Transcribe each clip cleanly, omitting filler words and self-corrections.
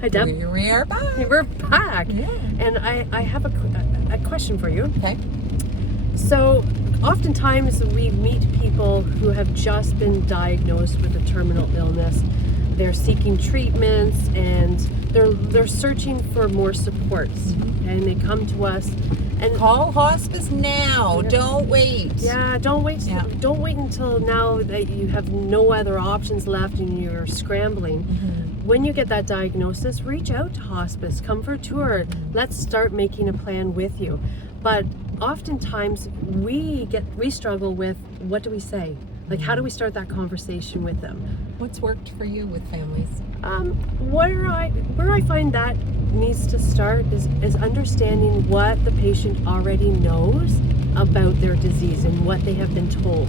Hi, Deb. We are back. Hey, we're back. Yeah. And I have a question for you. Okay. So, oftentimes we meet people who have just been diagnosed with a terminal illness. They're seeking treatments and they're searching for more supports. Mm-hmm. And they come to us and Call hospice now. Yeah. Don't wait. yeah, don't wait. Yeah. Don't wait until now that you have no other options left and you're scrambling. Mm-hmm. When you get that diagnosis, reach out to hospice, come for a tour. Let's start making a plan with you. But oftentimes we struggle with, what do we say? Like, how do we start that conversation with them? What's worked for you with families? Where I find that needs to start is understanding what the patient already knows about their disease and what they have been told.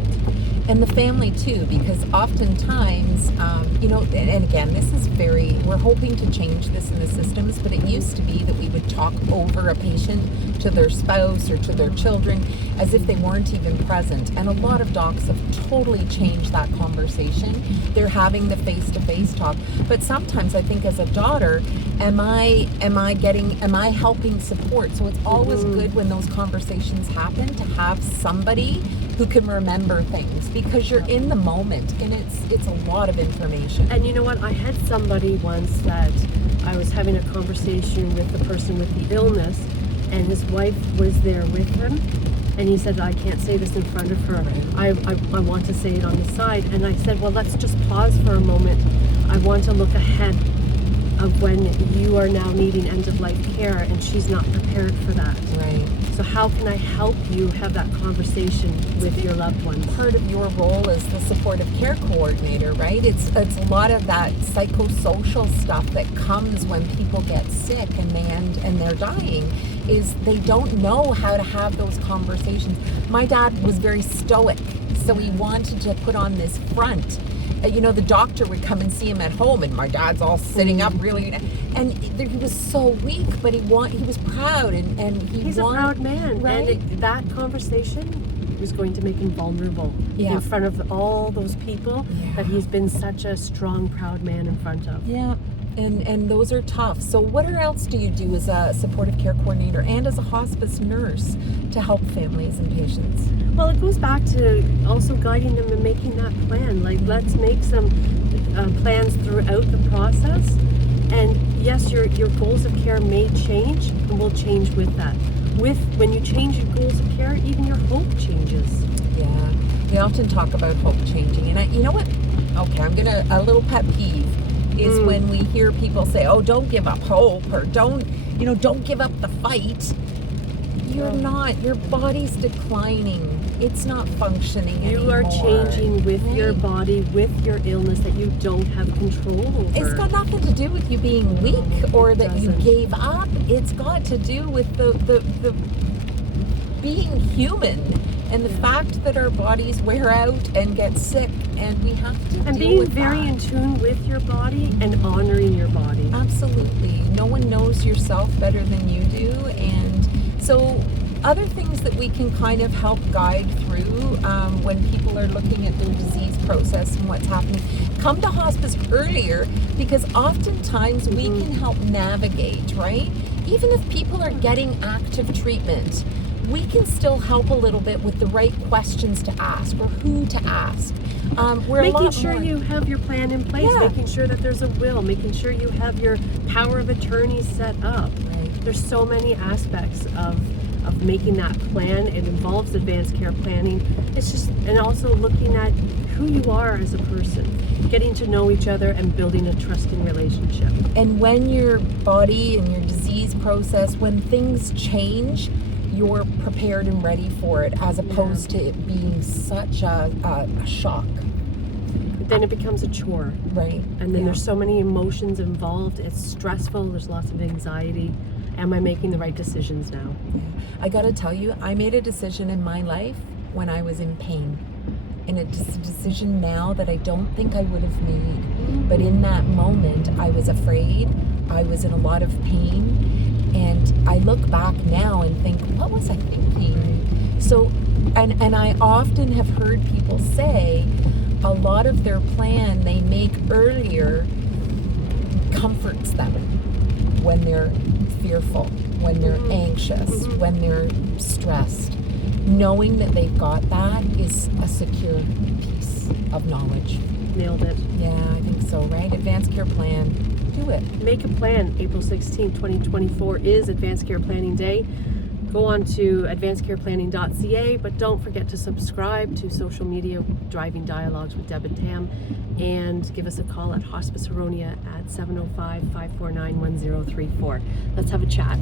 And the family too, because oftentimes, and again, we're hoping to change this in the systems, but it used to be that we would talk over a patient to their spouse or to their children as if they weren't even present. And a lot of docs have totally changed that conversation. They're having the face-to-face talk. But sometimes I think as a daughter, am I helping support? So it's always good when those conversations happen to have somebody who can remember things, because you're in the moment and it's a lot of information. And you know what? I had somebody once that I was having a conversation with the person with the illness, and his wife was there with him, and he said, I can't say this in front of her. I want to say it on the side. And I said, well, let's just pause for a moment. I want to look ahead of when you are now needing end-of-life care, and she's not prepared for that. Right. So how can I help you have that conversation with your loved ones? Part of your role as the supportive care coordinator, right? It's a lot of that psychosocial stuff that comes when people get sick and they're dying, is they don't know how to have those conversations. My dad was very stoic, so he wanted to put on this front. The doctor would come and see him at home, and my dad's all sitting up really, and he was so weak, but he was proud, and he's a proud man, right? And that conversation was going to make him vulnerable in front of all those people that he's been such a strong, proud man in front of. Yeah. And those are tough. So what else do you do as a supportive care coordinator and as a hospice nurse to help families and patients? Well, it goes back to also guiding them and making that plan. Like, let's make some plans throughout the process. And yes, your goals of care may change, and we'll change with that. When you change your goals of care, even your hope changes. Yeah, we often talk about hope changing. And you know what? Okay, a little pet peeve is when we hear people say, oh, don't give up hope, or don't give up the fight. You're not. Your body's declining. It's not functioning anymore. You are changing with your body, with your illness that you don't have control over. It's got nothing to do with you being weak or that you gave up. It's got to do with the being human and the fact that our bodies wear out and get sick, and we have to and deal being with very that. in tune with your body and honoring your body. Absolutely. No one knows yourself better than you do, and so other things that we can kind of help guide through when people are looking at their disease process and what's happening. Come to hospice earlier, because oftentimes we can help navigate, right? Even if people are getting active treatment, we can still help a little bit with the right questions to ask or who to ask. Making sure you have your plan in place, making sure that there's a will, making sure you have your power of attorney set up. Right. There's so many aspects of making that plan. It involves advanced care planning. And also looking at who you are as a person, getting to know each other and building a trusting relationship. And when your body and your disease process, when things change, you're prepared and ready for it, as opposed to it being such a shock. Then it becomes a chore. Right. And then there's so many emotions involved. It's stressful. There's lots of anxiety. Am I making the right decisions now? I gotta tell you, I made a decision in my life when I was in pain. And it's a decision now that I don't think I would have made. But in that moment, I was afraid. I was in a lot of pain. And I look back now and think, what was I thinking? So, and I often have heard people say a lot of their plan they make earlier comforts them when they're fearful, when they're anxious, when they're stressed. Knowing that they've got that is a secure piece of knowledge. Nailed it. Yeah, I think so, right? Advanced care plan. Do it. Make a plan. April 16, 2024 is Advanced Care Planning Day. Go on to advancedcareplanning.ca, but don't forget to subscribe to social media, Driving Dialogues with Deb and Tam, and give us a call at Hospice Huronia at 705-549-1034. Let's have a chat.